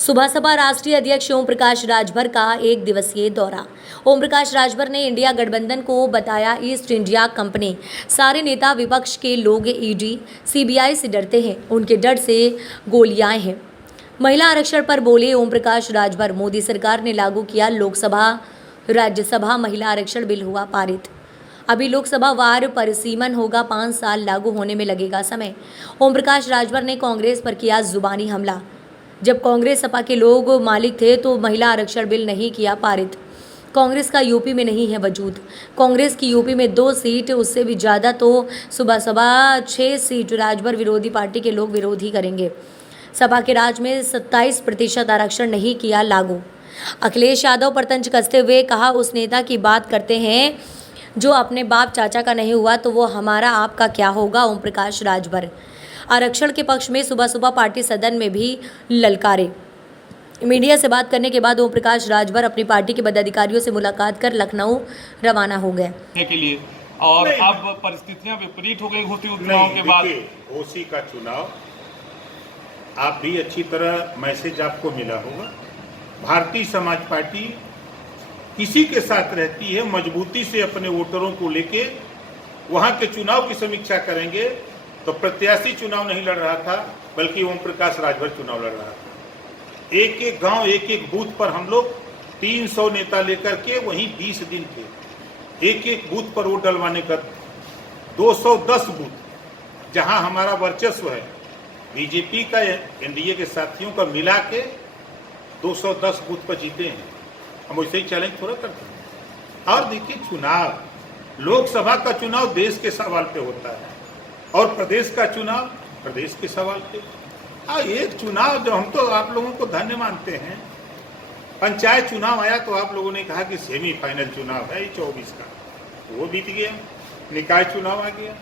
सुबह सभा राष्ट्रीय अध्यक्ष ओम प्रकाश राजभर का एक दिवसीय दौरा। ओम प्रकाश राजभर ने इंडिया गठबंधन को बताया ईस्ट इंडिया कंपनी। सारे नेता विपक्ष के लोग ईडी सीबीआई से डरते हैं, उनके डर से गोलियां हैं। महिला आरक्षण पर बोले ओम प्रकाश राजभर, मोदी सरकार ने लागू किया लोकसभा राज्यसभा महिला आरक्षण बिल हुआ पारित। अभी लोकसभा वार परिसीमन होगा, 5 साल लागू होने में लगेगा समय। ओम प्रकाश राजभर ने कांग्रेस पर किया जुबानी हमला। जब कांग्रेस सपा के लोग मालिक थे तो महिला आरक्षण बिल नहीं किया पारित। कांग्रेस का यूपी में नहीं है वजूद। कांग्रेस की यूपी में 2 सीट, उससे भी ज़्यादा तो सुबह सभा 6 सीट राजभर विरोधी पार्टी के लोग विरोधी करेंगे। सपा के राज में 27% आरक्षण नहीं किया लागू। अखिलेश यादव पर तंज कसते हुए कहा, उस नेता की बात करते हैं जो अपने बाप चाचा का नहीं हुआ तो वो हमारा आपका क्या होगा। ओम प्रकाश राजभर आरक्षण के पक्ष में सुबह सुबह पार्टी सदन में भी ललकारे। मीडिया से बात करने के बाद ओम प्रकाश राजभर अपनी पार्टी के पदाधिकारियों से मुलाकात कर लखनऊ रवाना हो गए के लिए। और अब परिस्थितियां विपरीत हो गई घोसी उपचुनाव के बाद। घोसी का चुनाव आप भी अच्छी तरह मैसेज आपको मिला होगा। भारतीय समाज पार्टी किसी के साथ रहती है, मजबूती से अपने वोटरों को लेके वहां के चुनाव की समीक्षा करेंगे। तो प्रत्याशी चुनाव नहीं लड़ रहा था, बल्कि ओम प्रकाश राजभर चुनाव लड़ रहा था। एक एक गांव, एक एक बूथ पर हम लोग 300 नेता लेकर के वहीं 20 दिन थे। एक एक बूथ पर वोट डलवाने का 210 बूथ जहां हमारा वर्चस्व है, बीजेपी का एनडीए के साथियों का मिला के 210 बूथ पर जीते हैं। हम वैसे ही चैलेंज थोड़ा करते हैं। और देखिए, चुनाव लोकसभा का चुनाव देश के सवाल पे होता है और प्रदेश का चुनाव प्रदेश के सवाल पे। एक चुनाव जो हम तो आप लोगों को धन्य मानते हैं, पंचायत चुनाव आया तो आप लोगों ने कहा कि सेमीफाइनल चुनाव है 24 का, वो बीत गया। निकाय चुनाव आ गया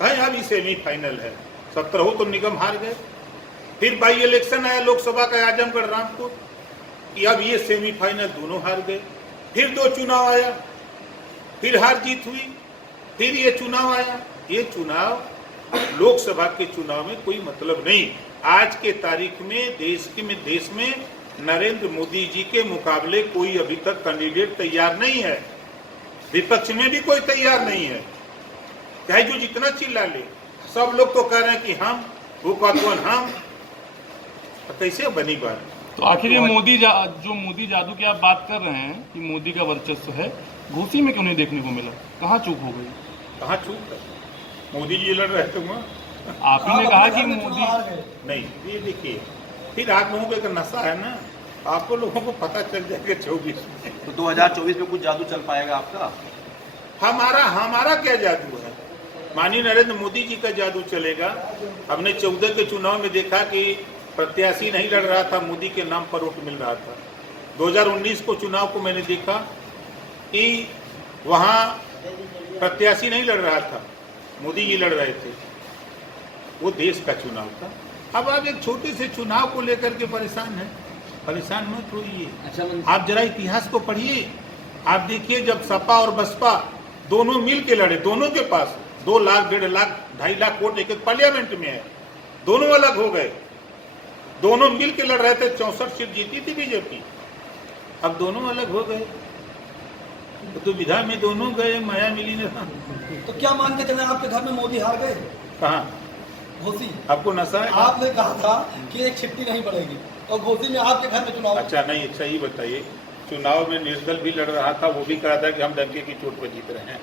है, अभी सेमीफाइनल है। 17 तो निगम हार गए। फिर बाई इलेक्शन आया लोकसभा का आजमगढ़ रामपुर, कि अब ये सेमीफाइनल दोनों हार गए। फिर 2 चुनाव आया, फिर हार जीत हुई, फिर ये चुनाव आया। ये चुनाव लोकसभा के चुनाव में कोई मतलब नहीं। आज के तारीख में देश में नरेंद्र मोदी जी के मुकाबले कोई अभी तक कैंडिडेट तैयार नहीं है। विपक्ष में भी कोई तैयार नहीं है, चाहे जो जितना चिल्ला ले। सब लोग तो कह रहे हैं कि हम वो कौन हम, कैसे बनी बात। तो आखिर ये मोदी जादू की आप बात कर रहे हैं कि मोदी का वर्चस्व है, घोसी में क्यों नहीं देखने को मिला? कहाँ चूक हो गई? कहाँ चूक है? मोदी जी लड़ रहे थे वहाँ। आप ही ने कहा कि मोदी नहीं। ये देखिए, फिर आप लोगों को एक नशा है ना, आपको लोगों को पता चल जाएगा 24 में। तो 2024 में कुछ जादू चल पाएगा आपका? हमारा क्या जादू है? माननीय नरेंद्र मोदी जी का जादू चलेगा। हमने 14 के चुनाव में देखा कि प्रत्याशी नहीं लड़ रहा था, मोदी के नाम पर वोट मिल रहा था। 2019 को चुनाव को मैंने देखा कि वहाँ प्रत्याशी नहीं लड़ रहा था, मोदी जी लड़ रहे थे। वो देश का चुनाव था। अब आप एक छोटे से चुनाव को लेकर के परेशान हैं। परेशान मत होइए। आप जरा इतिहास को पढ़िए। आप देखिए, जब सपा और बसपा दोनों मिल के लड़े, दोनों के पास 2 लाख, 1.5 लाख, 2.5 लाख वोट एक पार्लियामेंट में है, दोनों अलग हो गए। दोनों मिल के लड़ रहे थे, 64 सीट जीती थी बीजेपी। अब दोनों अलग हो गए, तो विधान में दोनों गए, माया मिली ने। तो क्या मान के चले आपके घर में मोदी हार गए? कहाँ? घोसी। आपको नशा है? आपने कहा था कि एक चिट्ठी नहीं पड़ेगी और घोसी में आपके घर में चुनाव। अच्छा नहीं, अच्छा ही बताइए, चुनाव में निर्दल भी लड़ रहा था, वो भी कहा था कि हम डंके की चोट पर जीत रहे हैं।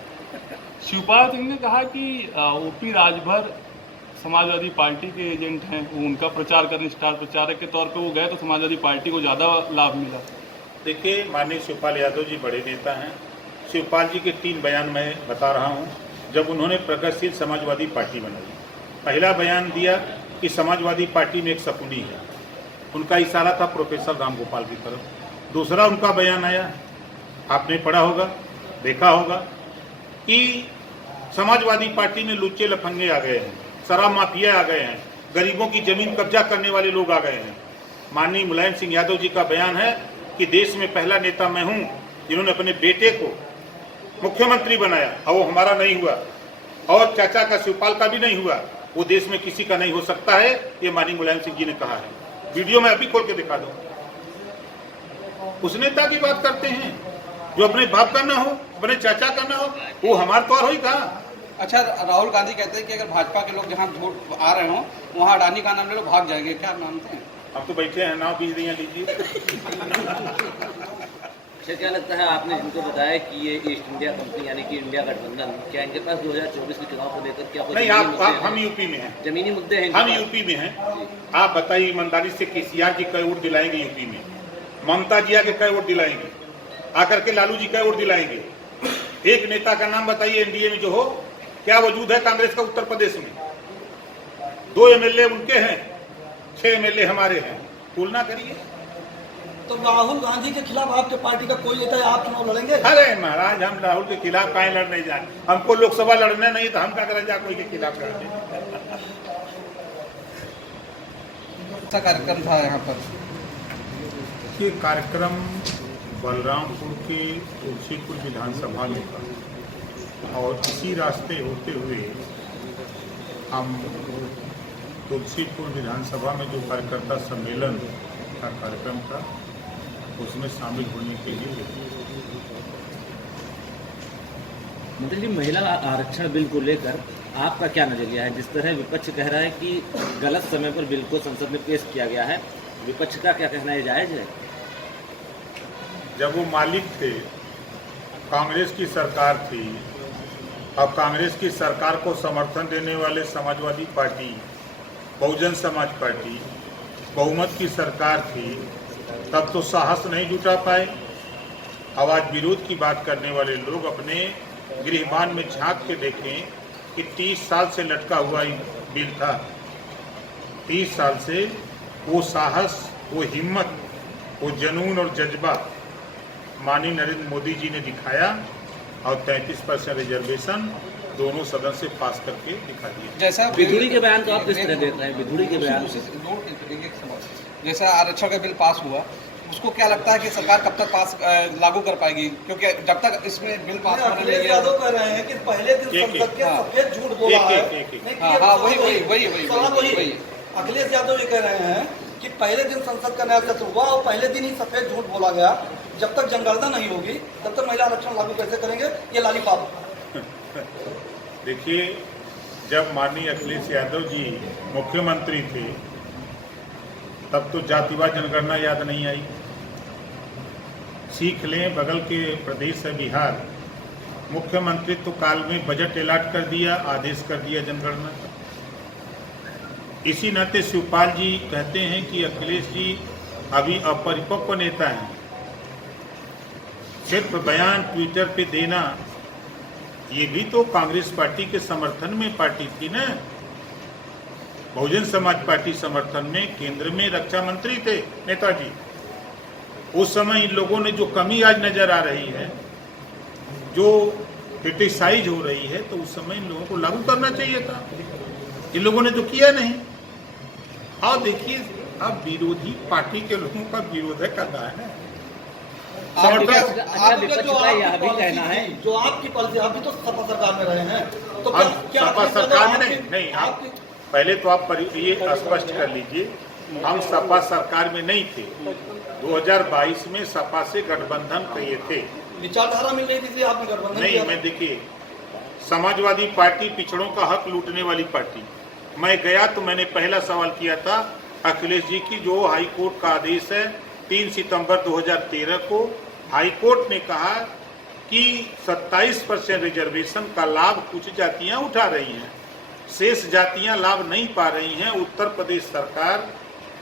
शिवपाल सिंह ने कहा कि ओपी राजभर समाजवादी पार्टी के एजेंट हैं, वो उनका प्रचार करने, स्टार प्रचारक के तौर पे वो गए तो समाजवादी पार्टी को ज़्यादा लाभ मिला। देखिए, माननीय शिवपाल यादव जी बड़े नेता हैं। शिवपाल जी के 3 बयान मैं बता रहा हूं। जब उन्होंने प्रगतिशील समाजवादी पार्टी बनाई, पहला बयान दिया कि समाजवादी पार्टी में एक शकुनी है, उनका इशारा था प्रोफेसर राम गोपाल की तरफ। दूसरा उनका बयान आया, आपने पढ़ा होगा, देखा होगा, कि समाजवादी पार्टी में लुच्चे लफंगे आ गए हैं, शराब माफिया आ गए हैं, गरीबों की जमीन कब्जा करने वाले लोग आ गए हैं। माननीय मुलायम सिंह यादव जी का बयान है कि देश में पहला नेता मैं हूं जिन्होंने अपने बेटे को मुख्यमंत्री बनाया, और वो हमारा नहीं हुआ, और चाचा का शिवपाल का भी नहीं हुआ, वो देश में किसी का नहीं हो सकता है, ये माननीय मुलायम सिंह जी ने कहा है। वीडियो में अभी खोल के दिखा दूं। उस नेता की बात करते हैं जो अपने बाप का ना हो, अपने चाचा का ना हो, वो हमारे तौर ही था। अच्छा, राहुल गांधी कहते हैं कि अगर भाजपा के लोग जहाँ वोट आ रहे हो वहाँ अडानी का नाम ले लो भाग जाएंगे, क्या मानते हैं? अब तो बैठे हैं, नाव बीज दिया लीजिए। अच्छा, क्या लगता है आपने जिनको बताया कि ये ईस्ट इंडिया कंपनी यानी कि इंडिया गठबंधन, क्या इनके पास 2024 के चुनाव को लेकर क्या कोई नहीं, जमीनी मुद्दे हम हैं? यूपी में हैं, जमीनी मुद्दे हैं इनके हम पास? यूपी में हैं। आप बताइए ईमानदारी से, केसीआर जी कई वोट दिलाएंगे यूपी में? ममता जी आके कई वोट दिलाएंगे? आकर के लालू जी कई वोट दिलाएंगे? एक नेता का नाम बताइए एनडीए में जो हो, क्या वजूद है कांग्रेस का उत्तर प्रदेश में? 2 एमएलए उनके हैं, 6 एमएलए हमारे हैं, तुलना करिए। तो राहुल गांधी के खिलाफ आपके पार्टी का कोई नेता है, आप चुनाव लड़ेंगे? अरे महाराज, हम राहुल के खिलाफ काहे लड़ने जाए? हमको लोकसभा लड़ना नहीं तो हम क्या करें जा कोई के खिलाफ लड़ने? अच्छा कार्यक्रम था यहाँ पर। ये कार्यक्रम बलरामपुर के तुलसीपुर विधानसभा में था और इसी रास्ते होते हुए हम तुलसीपुर विधानसभा में जो कार्यकर्ता सम्मेलन का कार्यक्रम था उसमें शामिल होने के लिए मंत्री जी, महिला आरक्षण बिल को लेकर आपका क्या नजरिया है? जिस तरह विपक्ष कह रहा है कि गलत समय पर बिल को संसद में पेश किया गया है, विपक्ष का क्या कहना है, जायज है? जब वो मालिक थे, कांग्रेस की सरकार थी, अब कांग्रेस की सरकार को समर्थन देने वाले समाजवादी पार्टी, बहुजन समाज पार्टी बहुमत की सरकार थी, तब तो साहस नहीं जुटा पाए। अब आज विरोध की बात करने वाले लोग अपने गृहमान में झांक के देखें कि 30 साल से लटका हुआ बिल था। 30 साल से वो साहस, वो हिम्मत, वो जुनून और जज्बा माननीय नरेंद्र मोदी जी ने दिखाया और 33% रिजर्वेशन दोनों सदन से पास करके दिखा दिया। जैसा विधुड़ी के बयान को आप किस तरह देख रहे हैं? विधुड़ी के बयान जैसा आरक्षण का बिल पास हुआ, उसको क्या लगता है कि सरकार कब तक पास लागू कर पाएगी? क्योंकि जब तक इसमें बिल पास होने अखिलेश यादव कह रहे हैं कि पहले दिन संसद के सफेद झूठ बोला है। वही अखिलेश यादव ये कह रहे हैं कि पहले दिन संसद का नया सत्र हुआ और पहले दिन ही सफेद झूठ बोला गया। जब तक जनगणना नहीं होगी तब तक महिला आरक्षण लागू कैसे करेंगे? ये लालीपाप। देखिए, जब माननीय अखिलेश यादव जी मुख्यमंत्री थे तब तो जातिवाद जनगणना याद नहीं आई। सीख लें, बगल के प्रदेश है बिहार, मुख्यमंत्रित्व काल में बजट अलॉट कर दिया, आदेश कर दिया जनगणना का। इसी नाते शिवपाल जी कहते हैं कि अखिलेश जी अभी अपरिपक्व नेता हैं। सिर्फ बयान ट्विटर पे देना, ये भी तो कांग्रेस पार्टी के समर्थन में पार्टी थी ना। बहुजन समाज पार्टी समर्थन में केंद्र में रक्षा मंत्री थे नेताजी। उस समय इन लोगों ने जो कमी आज नजर आ रही है, जो क्रिटिसाइज हो रही है, तो उस समय इन लोगों को लागू करना चाहिए था। इन लोगों ने तो किया नहीं। और देखिए, अब विरोधी पार्टी के लोगों का विरोध करना है। विपक्ष का यह भी कहना है, जो आपकी पॉलिसी, आप भी तो सपा सरकार में रहे हैं, तो क्या सपा सरकार में नहीं, आप पहले तो आप ये स्पष्ट कर लीजिए, हम सपा सरकार में नहीं थे। 2022 में सपा से गठबंधन किए थे। विचारधारा मिल रही थी, आपने गठबंधन नहीं, मैं देखिए, समाजवादी पार्टी पिछड़ों का हक लूटने वाली पार्टी। मैं गया तो मैंने पहला सवाल किया था अखिलेश जी की, जो हाई कोर्ट का आदेश है 3 सितंबर 2013 को हाई कोर्ट ने कहा कि 27% रिजर्वेशन का लाभ कुछ जातियां उठा रही हैं, शेष जातियां लाभ नहीं पा रही हैं। उत्तर प्रदेश सरकार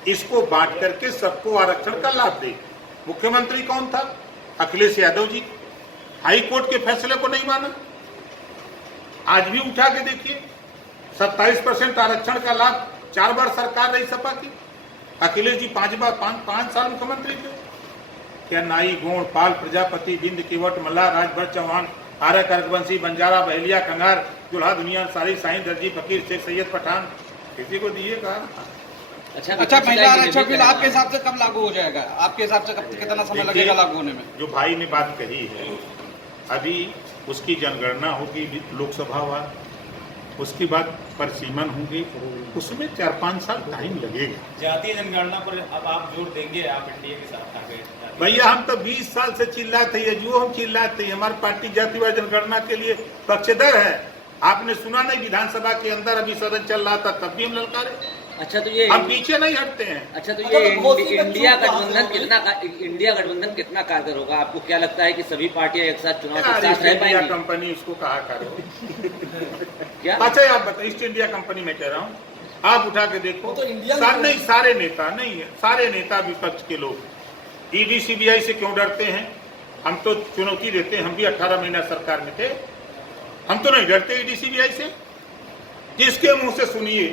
इसको बांट करके सबको आरक्षण का लाभ दे। मुख्यमंत्री कौन था? अखिलेश यादव जी। हाई कोर्ट के फैसले को नहीं माना। आज भी उठा के देखिए, 27% आरक्षण का लाभ 4 बार सरकार रही सपा की। अखिलेश जी 5 साल मुख्यमंत्री थे। क्या नाई, गोंड, पाल, प्रजापति, बिंद, केवट, मल्लाह, राजभर, चौहान, आर्य, कर्कवंशी, बंजारा, बहेलिया, कंगार, दुल्हा, दुनिया, सारी, साईं, दर्जी, फकीर, शेख, सैयद, पठान, किसी को दिए कहा। अच्छा, महिला आरक्षण बिल आपके हिसाब से कब लागू हो जाएगा? आपके हिसाब से कितना समय लगेगा लागू होने में? जो भाई ने बात कही है, अभी उसकी जनगणना होगी लोकसभा वार, उसके बाद परिसीमन होंगे, उसमें 4-5 साल टाइम लगेगा। जातीय जनगणना पर अब आप जोर देंगे, आप एनडीए के साथ आगे? भैया हम तो 20 साल से चिल्लाते हैं, जो हम चिल्लाते हैं, हमारी पार्टी जातिवार जनगणना के लिए पक्षधर है। आपने सुना नहीं, विधानसभा के अंदर अभी सदन चल रहा था तब भी हम ललकारे। अच्छा तो ये हम पीछे नहीं हटते हैं। अच्छा तो अच्छा, ये तो घोषित इंडिया चुनाव गठबंधन कहाँ से इंडिया गठबंधन कितना कारगर होगा? आपको क्या लगता है कि सभी पार्टियां एक साथ चुनाव के यार, साथ ईस्ट रह इंडिया पाएंगी? कंपनी उसको कहा करो। क्या अच्छा आप बताइए, ईस्ट इंडिया कंपनी में कह रहा हूँ, आप उठा के देखो। वो तो इंडिया नहीं, सारे नेता नहीं है, सारे नेता विपक्ष के लोग ईडी सीबीआई से क्यों डरते हैं? हम तो चुनौती देते हैं, हम भी 18 महीना सरकार में थे, हम तो नहीं डरते ईडी सीबीआई से। जिसके मुंह से सुनिए,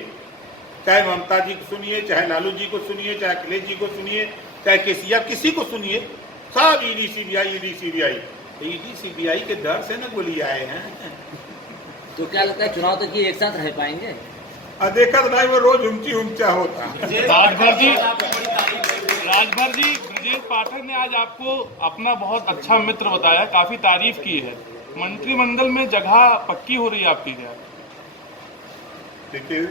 चाहे ममता जी को सुनिए, चाहे लालू जी को सुनिए, चाहे अखिलेश जी को सुनिए, चाहे केसीआर, किसी को सुनिए, सब ED CBI ED CBI. ED CBI के डर से न गोली आए हैं। तो क्या लगता है चुनाव तक ये एक साथ रह पाएंगे? देखा भाई वो रोज ऊंचा होता। राजभर जी ब्रजेश पाठक ने आज आपको अपना बहुत अच्छा मित्र बताया, काफी तारीफ की है। मंत्रिमंडल में जगह पक्की हो रही है आपकी क्या? देखिए,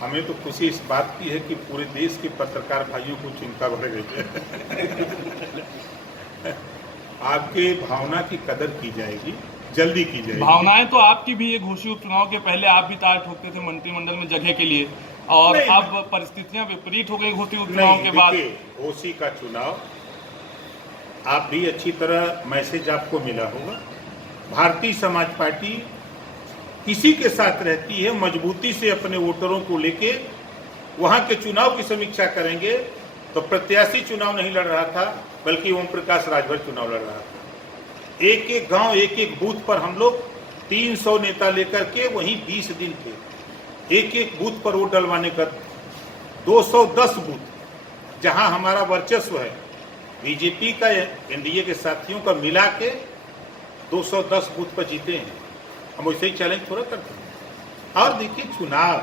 हमें तो खुशी इस बात की है कि पूरे देश के पत्रकार भाइयों को चिंता बढ़ गई है। आपके भावना की कदर की जाएगी, जल्दी की जाएगी। भावनाएं तो आपकी भी, ये घोषित उपचुनाव के पहले आप भी तार ठोकते थे मंत्रिमंडल में जगह के लिए, और नहीं, अब परिस्थितियां विपरीत हो गई घोषित उपचुनाव के बाद। घोषी का चुनाव, आप भी अच्छी तरह मैसेज आपको मिला होगा। भारतीय समाज पार्टी किसी के साथ रहती है, मजबूती से अपने वोटरों को लेके वहां के चुनाव की समीक्षा करेंगे। तो प्रत्याशी चुनाव नहीं लड़ रहा था, बल्कि ओम प्रकाश राजभर चुनाव लड़ रहा था। एक एक गांव, एक एक बूथ पर हम लोग 300 नेता लेकर के वहीं 20 दिन थे। एक एक बूथ पर वोट डलवाने का 210 बूथ, जहां हमारा वर्चस्व है, बीजेपी का एनडीए के साथियों का मिला के 210 बूथ पर जीते हैं। हम वैसे ही चैलेंज थोड़ा करते हैं। और देखिए, चुनाव,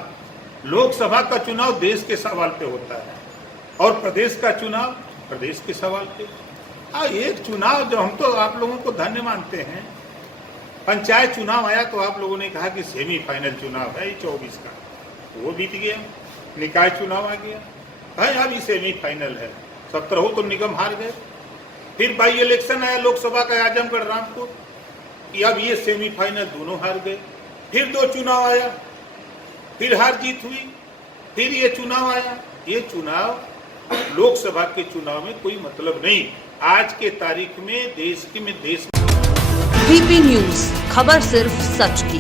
लोकसभा का चुनाव देश के सवाल पे होता है, और प्रदेश का चुनाव प्रदेश के सवाल पे। एक चुनाव जो, हम तो आप लोगों को धन्य मानते हैं। पंचायत चुनाव आया तो आप लोगों ने कहा कि सेमीफाइनल चुनाव है 24 का, वो बीत गया। निकाय चुनाव आ गया, कहीं अभी सेमीफाइनल है। 17 तो निगम हार गए। फिर बाई इलेक्शन आया लोकसभा का आजमगढ़ रामपुर, कि अब ये सेमीफाइनल दोनों हार गए। फिर 2 चुनाव आया, फिर हार जीत हुई, फिर ये चुनाव आया। ये चुनाव, लोकसभा के चुनाव में कोई मतलब नहीं। आज के तारीख में देश वीपी न्यूज, खबर सिर्फ सच की।